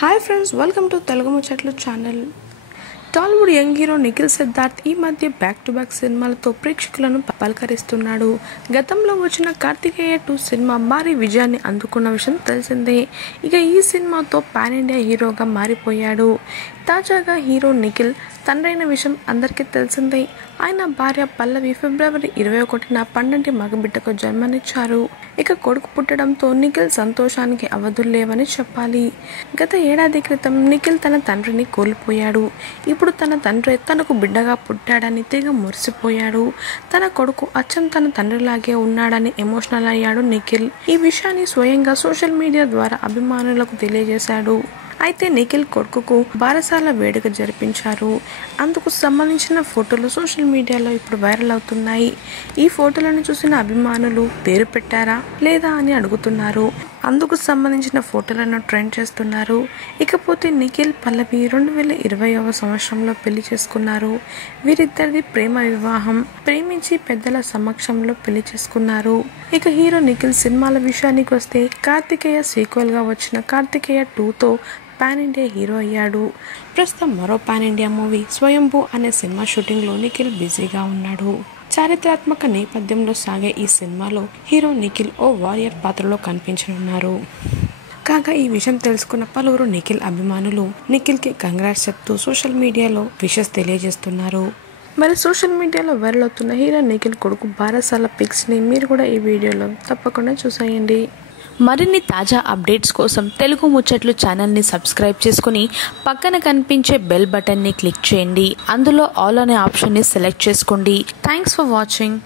Hi friends, welcome to Telugu Muchatlu channel. Tollywood young hero Nikhil Siddharth ఈ మధ్య back to back సినిమాలతో ప్రేక్షకులను పలకరిస్తున్నాడు. గతంలో వచ్చిన కార్తికేయ 2 సినిమా భారీ విజయాన్ని అందుకున్న విషయం తెలిసిందే. ఇక ఈ సినిమాతో పాన్ ఇండియా హీరోగా మారిపోయాడు. తాజాగా హీరో నిఖిల్ తండ్రైన విషయం అందరికీ తెలిసిందే. ఆయన భార్య పల్లవి ఫిబ్రవరి 21న పండంటి మగబిడ్డకు జన్మనిచ్చారు. ఇక కొడుకు పుట్టడంతో నిఖిల్ సంతోషానికి అవధులు లేవని చెప్పాలి. గత ఏడాది క్రితం నిఖిల్ తన తండ్రిని కోల్పోయాడు. ఇప్పుడు తన తండ్రి తనకు బిడ్డగా పుట్టాడని తెగ మురిసిపోయాడు. తన కొడుకు అచ్చం తన తండ్రిలాగే ఉన్నాడని ఎమోషనల్ అయ్యాడు నిఖిల్. ఈ విషయాన్ని స్వయంగా సోషల్ మీడియా ద్వారా అభిమానులకు తెలియజేశాడు. అయితే నిఖిల్ కొడుకుకు బారసాల వేడుక జరిపించారు. అందుకు సంబంధించిన ఫోటోలు సోషల్ మీడియాలో ఇప్పుడు వైరల్ అవుతున్నాయి. ఈ ఫోటోలను చూసిన అభిమానులు పేరు పెట్టారా లేదా అని అడుగుతున్నారు. అందుకు సంబంధించిన ఫోటోలను ట్రెండ్ చేస్తున్నారు. ఇకపోతే నిఖిల్ పల్లవి 2020వ సంవత్సరంలో పెళ్లి చేసుకున్నారు. వీరిద్దరిది ప్రేమ వివాహం. ప్రేమించి పెద్దల సమక్షంలో పెళ్లి చేసుకున్నారు. ఇక హీరో నిఖిల్ సినిమాల విషయానికి వస్తే కార్తికేయ సీక్వెల్ గా వచ్చిన కార్తికేయ 2తో పాన్ ఇండియా హీరో అయ్యాడు. ప్రస్తుతం మరో పాన్ ఇండియా మూవీ స్వయంభూ అనే సినిమా షూటింగ్లో నిఖిల్ బిజీగా ఉన్నాడు. చారిత్రాత్మక నేపథ్యంలో సాగే ఈ సినిమాలో హీరో నిఖిల్ ఓ వారియర్ పాత్రలో కనిపించనున్నారు. కాగా ఈ విషయం తెలుసుకున్న పలువురు నిఖిల్ అభిమానులు నిఖిల్కి కంగ్రాట్స్ చెప్తూ సోషల్ మీడియాలో విషెస్ తెలియజేస్తున్నారు. మరి సోషల్ మీడియాలో వైరల్ అవుతున్న హీరో నిఖిల్ కొడుకు బారసాల పిక్స్ని మీరు కూడా ఈ వీడియోలో తప్పకుండా చూసేయండి. మరిన్ని తాజా అప్డేట్స్ కోసం తెలుగు ముచ్చట్లు ఛానల్ని సబ్స్క్రైబ్ చేసుకుని పక్కన కనిపించే బెల్ బటన్ని క్లిక్ చేయండి. అందులో ఆల్ అనే ఆప్షన్ని సెలెక్ట్ చేసుకోండి. Thanks for watching.